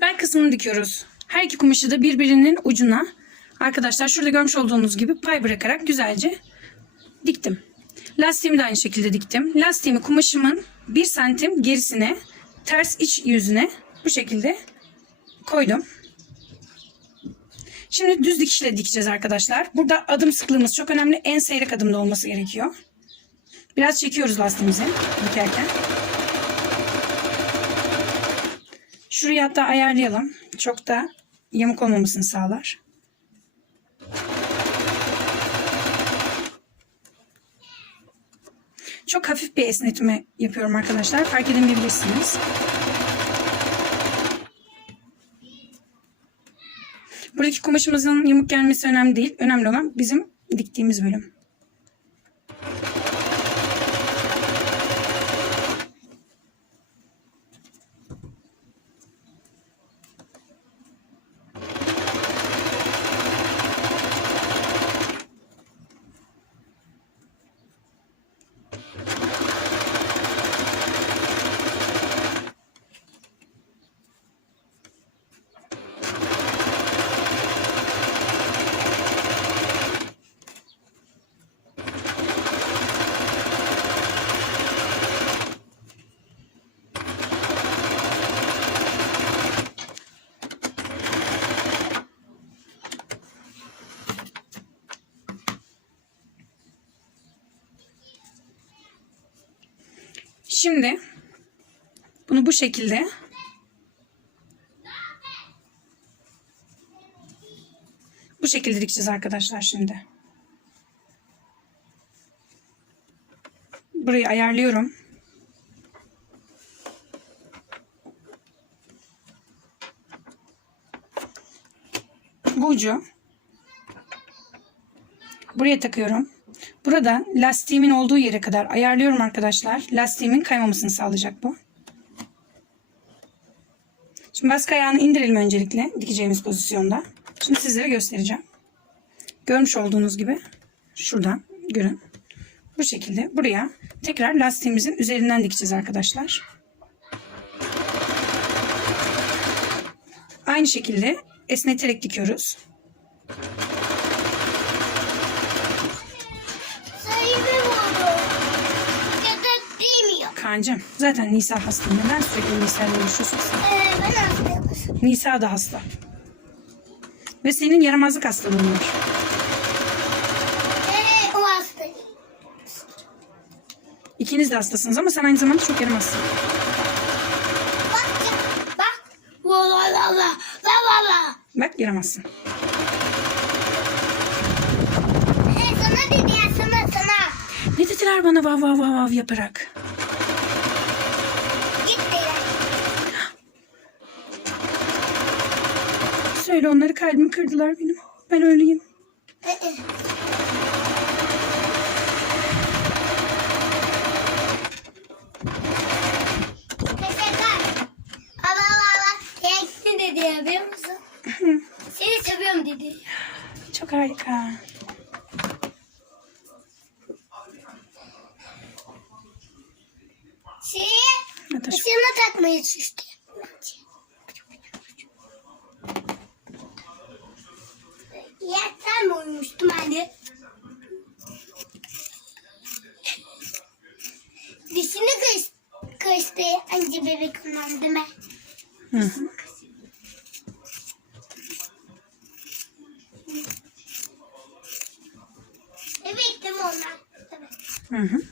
bel kısmını dikiyoruz. Her iki kumaşı da birbirinin ucuna arkadaşlar şurada görmüş olduğunuz gibi pay bırakarak güzelce diktim. Lastiğimi de aynı şekilde diktim. Lastiğimi kumaşımın 1 santim gerisine ters iç yüzüne bu şekilde koydum. Şimdi düz dikişle dikeceğiz arkadaşlar. Burada adım sıklığımız çok önemli. En seyrek adımda olması gerekiyor. Biraz çekiyoruz lastiğimizi dikerken. Şurayı hatta ayarlayalım. Çok da yamuk olmamasını sağlar. Çok hafif bir esnetme yapıyorum arkadaşlar. Fark edemeyebilirsiniz. Buradaki kumaşımızın yamuk gelmesi önemli değil. Önemli olan bizim diktiğimiz bölüm. Şimdi bunu bu şekilde bu şekilde dikeceğiz arkadaşlar şimdi. Burayı ayarlıyorum. Bu ucu buraya takıyorum. Burada lastiğimin olduğu yere kadar ayarlıyorum arkadaşlar. Lastiğimin kaymamasını sağlayacak bu. Şimdi baskı ayağını indirelim öncelikle dikeceğimiz pozisyonda. Şimdi sizlere göstereceğim. Görmüş olduğunuz gibi şuradan görün. Bu şekilde buraya tekrar lastiğimizin üzerinden dikeceğiz arkadaşlar. Aynı şekilde esneterek dikiyoruz. Sayımı vurdu. Ya da Kancım zaten Nisa hasta. Neden sürekli Nisa ile uğraşıyorsun? Ee, ben hastayım. Nisa da hasta. Ve senin yaramazlık hastalığın var. Ee, o hasta. İkiniz de hastasınız ama sen aynı zamanda çok yaramazsın. Bak. Bak. La la la la. La la la. Bak yaramazsın. Ee, sana dedi ya sana sana. Ne dediler bana vav vav vav vav yaparak? Git dedi. Söyle onları kalbimi kırdılar benim. Ben öyleyim. Dedi biliyor musun? Seni seviyorum dedi. Çok harika. Şeyi başına takmayı işte. Ya sen mi uyumuştun anne? Dişini kış, kıştı anca bebek ondan değil mi? Hı. Bebek onlar? Evet. Hı hı.